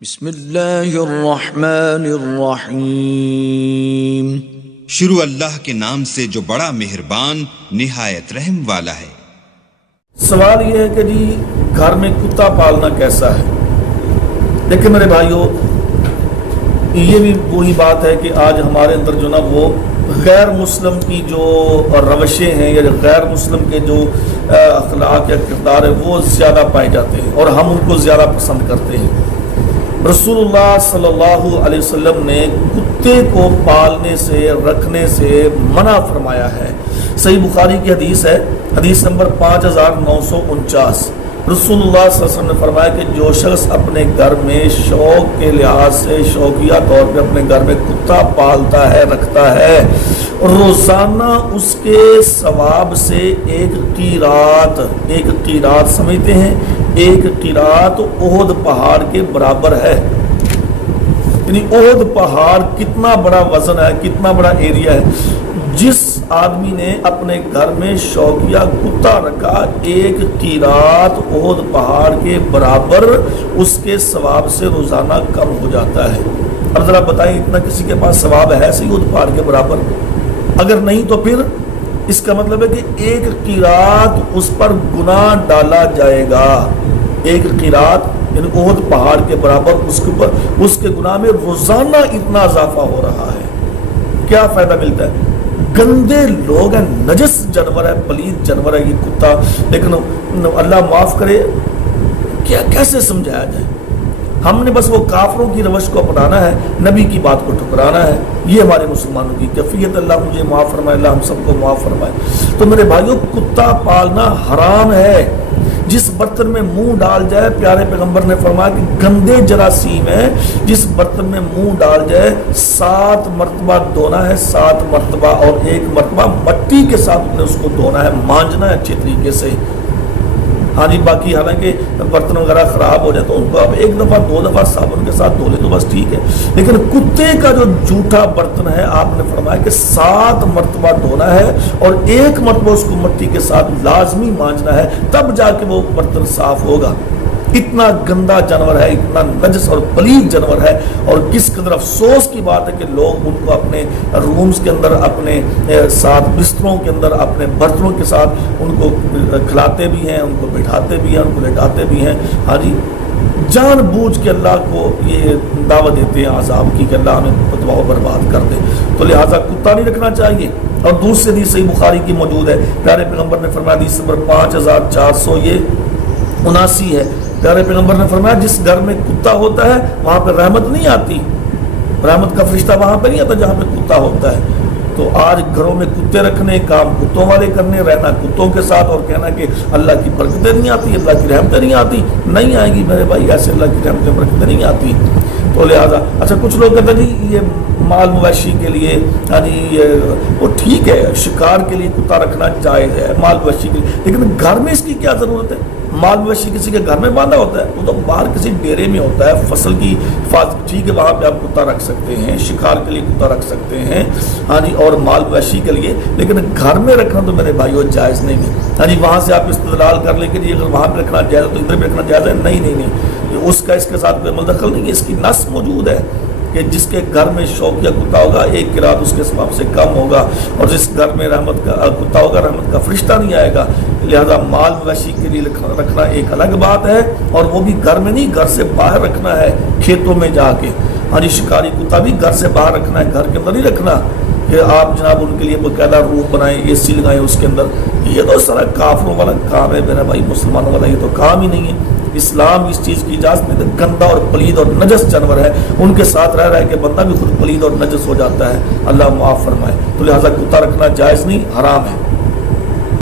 بسم اللہ الرحمن الرحیم۔ شروع اللہ کے نام سے جو بڑا مہربان نہایت رحم والا ہے۔ سوال یہ ہے کہ جی گھر میں کتا پالنا کیسا ہے؟ دیکھیں میرے بھائیوں، یہ بھی وہی بات ہے کہ آج ہمارے اندر جو نا وہ غیر مسلم کی جو روشیں ہیں یا غیر مسلم کے جو اخلاق یا کردار ہے وہ زیادہ پائے جاتے ہیں اور ہم ان کو زیادہ پسند کرتے ہیں۔ رسول اللہ صلی اللہ علیہ وسلم نے کتے کو پالنے سے رکھنے سے منع فرمایا ہے۔ صحیح بخاری کی حدیث ہے، حدیث نمبر 5949۔ رسول اللہ صلی اللہ علیہ وسلم نے فرمایا کہ جو شخص اپنے گھر میں شوق کے لحاظ سے شوقیہ طور پہ اپنے گھر میں کتا پالتا ہے رکھتا ہے، روزانہ اس کے ثواب سے ایک قیرات سمجھتے ہیں، ایک قیرات احد پہاڑ کے برابر ہے۔ یعنی احد پہاڑ کتنا بڑا وزن ہے، کتنا بڑا ایریا ہے۔ جس آدمی نے اپنے گھر میں شوقیہ کتا رکھا، ایک قیرات احد پہاڑ کے برابر اس کے ثواب سے روزانہ کم ہو جاتا ہے۔ اب ذرا بتائیں، اتنا کسی کے پاس ثواب ہے صحیح احد پہاڑ کے برابر؟ اگر نہیں تو پھر اس کا مطلب ہے کہ ایک قیرات اس پر گناہ ڈالا جائے گا۔ ایک قیرات یعنی احد پہاڑ کے برابر اس کے گناہ میں روزانہ اتنا اضافہ ہو رہا ہے۔ کیا فائدہ ملتا ہے؟ گندے لوگ ہیں، نجس جانور ہے، پلید جانور ہے یہ کتا، لیکن اللہ معاف کرے، کیسے سمجھایا جائے؟ ہم نے بس وہ کافروں کی روش کو اپنانا ہے، نبی کی بات کو ٹھکرانا ہے۔ یہ ہمارے مسلمانوں کی کیفیت۔ اللہ مجھے معاف فرمائے، اللہ ہم سب کو معاف فرمائے۔ تو میرے بھائیوں، کتا پالنا حرام ہے۔ جس برتن میں منہ ڈال جائے، پیارے پیغمبر نے فرمایا کہ گندے جراثیم ہے، جس برتن میں منہ ڈال جائے 7 مرتبہ دھونا ہے، 7 مرتبہ، اور 1 مرتبہ مٹی کے ساتھ نے اس کو دھونا ہے، مانجنا ہے اچھے طریقے سے۔ ہاں جی، باقی حالانکہ برتن وغیرہ خراب ہو جائے تو ان کو آپ 1 دفعہ 2 دفعہ صابن کے ساتھ دھو لیں تو بس ٹھیک ہے، لیکن کتے کا جو جھوٹا برتن ہے آپ نے فرمایا کہ 7 مرتبہ دھونا ہے اور 1 مرتبہ اس کو مٹی کے ساتھ لازمی مانجنا ہے، تب جا کے وہ برتن صاف ہوگا۔ اتنا گندا جانور ہے، اتنا نجس اور پلید جانور ہے، اور کس قدر افسوس کی بات ہے کہ لوگ ان کو اپنے رومز کے اندر، اپنے ساتھ بستروں کے اندر، اپنے برتنوں کے ساتھ ان کو کھلاتے بھی ہیں، ان کو بٹھاتے بھی ہیں، ان کو لٹاتے بھی ہیں۔ ہاں جی، جان بوجھ کے اللہ کو یہ دعوت دیتے ہیں عذاب کی کہ اللہ ہمیں تباہ و برباد کر دے۔ تو لہٰذا کتا نہیں رکھنا چاہیے۔ اور دوسری حدیث صحیح بخاری کی موجود ہے، پیارے پیغمبر نے فرمایا، حدیث نمبر 5479 ہے، پیارے پیغمبر نے فرمایا جس گھر میں کتا ہوتا ہے وہاں پہ رحمت نہیں آتی، رحمت کا فرشتہ وہاں پہ نہیں آتا جہاں پہ کتا ہوتا ہے۔ تو آج گھروں میں کتے رکھنے، کام کتوں والے کرنے، رہنا کتوں کے ساتھ، اور کہنا کہ اللہ کی برکتیں نہیں آتی، اللہ کی رحمتیں نہیں آتی، نہیں آئیں گی میرے بھائی، ایسے اللہ کی رحمتیں برکتیں نہیں آتی۔ تو لہٰذا اچھا، کچھ لوگ کہتے ہیں جی یہ مال مویشی کے لیے، یعنی وہ ٹھیک ہے، شکار کے لیے کتا رکھنا جائز ہے، مال مویشی کے لیے، لیکن گھر میں اس کی کیا ضرورت ہے؟ مال مویشی کسی کے گھر میں باندھا ہوتا ہے؟ وہ تو باہر کسی ڈیرے میں ہوتا ہے، فصل کی حفاظت، ٹھیک ہے، وہاں پہ آپ کتا رکھ سکتے ہیں، شکار کے لیے کتا رکھ سکتے ہیں، ہاں جی، اور مال مویشی کے لیے، لیکن گھر میں رکھنا تو میرے بھائیوں جائز نہیں ہے۔ ہاں جی، وہاں سے آپ استدلال کر لیں کہ جی اگر وہاں پہ رکھنا جائز ہے تو ادھر پہ رکھنا جائز ہے، نہیں نہیں نہیں، اس کا اس کے ساتھ کوئی عمل دخل نہیں ہے۔ اس کی نص موجود ہے کہ جس کے گھر میں شوقیہ کتا ہوگا 1 قیرات اس کے ثواب سے کم ہوگا، اور جس گھر میں رحمت کا کتا ہوگا رحمت کا فرشتہ نہیں آئے گا۔ لہذا مال مویشی کے لیے رکھنا ایک الگ بات ہے، اور وہ بھی گھر میں نہیں، گھر سے باہر رکھنا ہے، کھیتوں میں جا کے۔ ہاں جی، شکاری کتا بھی گھر سے باہر رکھنا ہے، گھر کے اندر نہیں رکھنا کہ آپ جناب ان کے لیے باقاعدہ روم بنائیں، AC لگائیں اس کے اندر۔ یہ تو سارا کافروں والا کام ہے میرا بھائی، مسلمانوں والا یہ تو کام ہی نہیں ہے۔ اسلام اس چیز کی اجازت نہیں دیتا۔ گندا اور پلید اور نجس جانور ہے، ان کے ساتھ رہ رہے کہ بندہ بھی خود پلید اور نجس ہو جاتا ہے، اللہ معاف فرمائے۔ تو لہٰذا کتا رکھنا جائز نہیں، حرام ہے۔